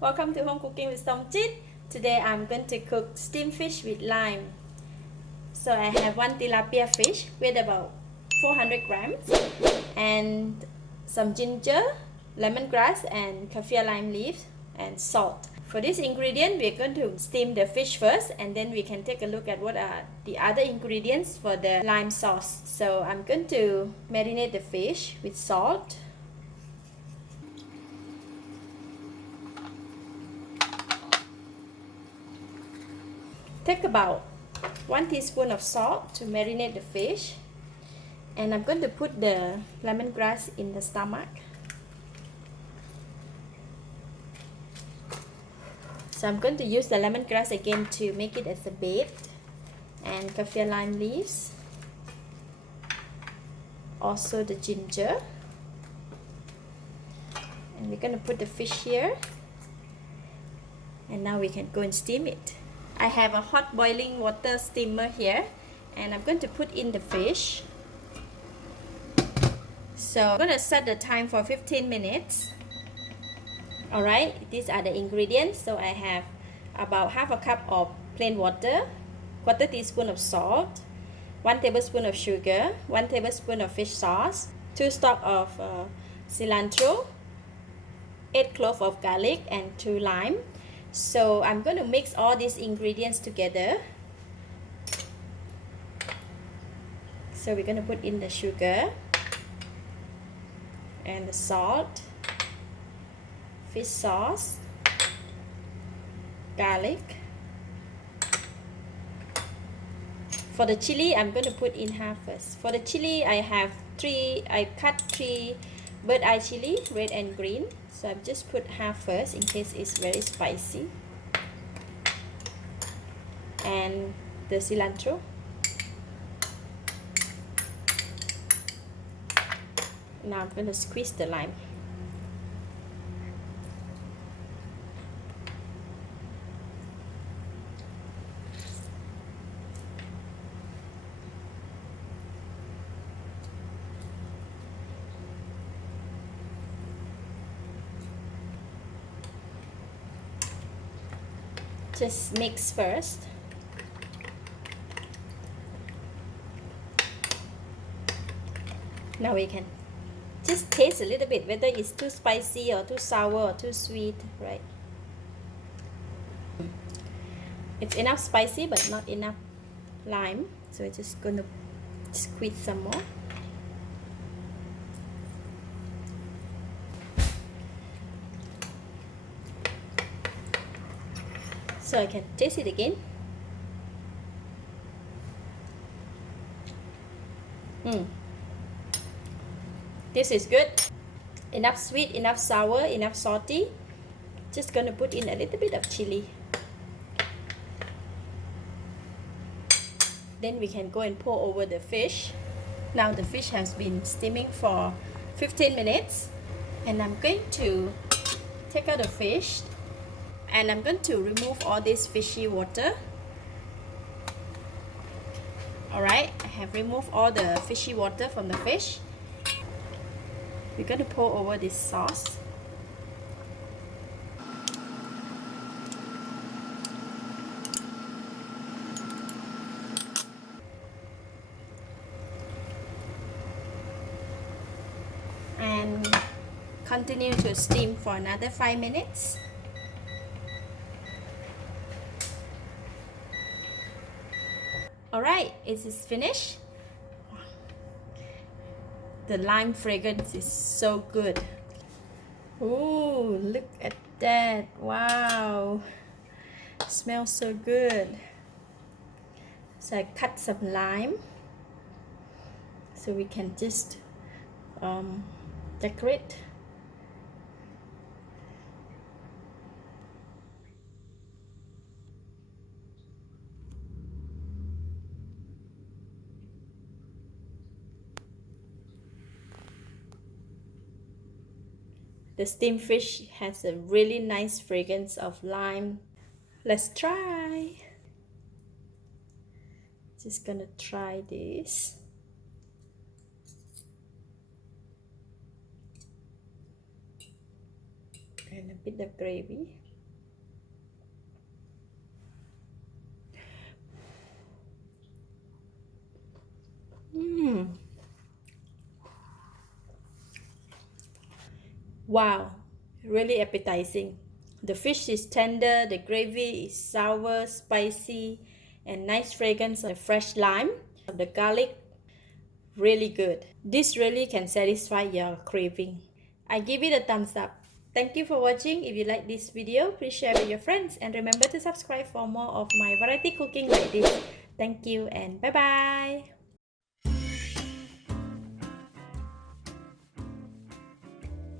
Welcome to Home Cooking with Somjit. Today I'm going to cook steamed fish with lime. So I have one tilapia fish with about 400 grams and some ginger, lemongrass and kaffir lime leaves and salt. For this ingredient, we're going to steam the fish first and then we can take a look at what are the other ingredients for the lime sauce. So I'm going to marinate the fish with salt. Take about 1 teaspoon of salt to marinate the fish, and I'm going to put the lemongrass in the stomach. So I'm going to use the lemongrass again to make it as a bait, and kaffir lime leaves, also the ginger, and we're going to put the fish here, and now we can go and steam it. I have a hot boiling water steamer here and I'm going to put in the fish. So I'm going to set the time for 15 minutes. Alright, these are the ingredients. So I have about half a cup of plain water, 1/4 teaspoon of salt, 1 tablespoon of sugar, 1 tablespoon of fish sauce, 2 stalks of cilantro, 8 cloves of garlic and 2 lime. So I'm going to mix all these ingredients together. So we're going to put in the sugar and the salt, fish sauce, garlic. For the chili, I'm going to put in half first. For the chili, I cut 3 bird eye chili, red and green. So I've just put half first in case it's very spicy. And the cilantro. Now I'm going to squeeze the lime. Just mix first. Now we can just taste a little bit whether it's too spicy or too sour or too sweet, right? It's enough spicy but not enough lime, so we're just gonna squeeze some more. So I can taste it again. This is good. Enough sweet, enough sour, enough salty. Just gonna put in a little bit of chili. Then we can go and pour over the fish. Now the fish has been steaming for 15 minutes. And I'm going to take out the fish. And I'm going to remove all this fishy water. Alright, I have removed all the fishy water from the fish. We're going to pour over this sauce. And continue to steam for another 5 minutes. Alright, it is finished. The lime fragrance is so good. Ooh, look at that. Wow. Smells so good. So I cut some lime so we can just decorate. The steamed fish has a really nice fragrance of lime. Let's try. Just gonna try this. and a bit of gravy. Wow, really appetizing. The fish is tender, the gravy is sour, spicy, and nice fragrance of fresh lime. The garlic, really good. This really can satisfy your craving. I give it a thumbs up. Thank you for watching. If you like this video, please share with your friends and remember to subscribe for more of my variety cooking like this. Thank you and bye bye.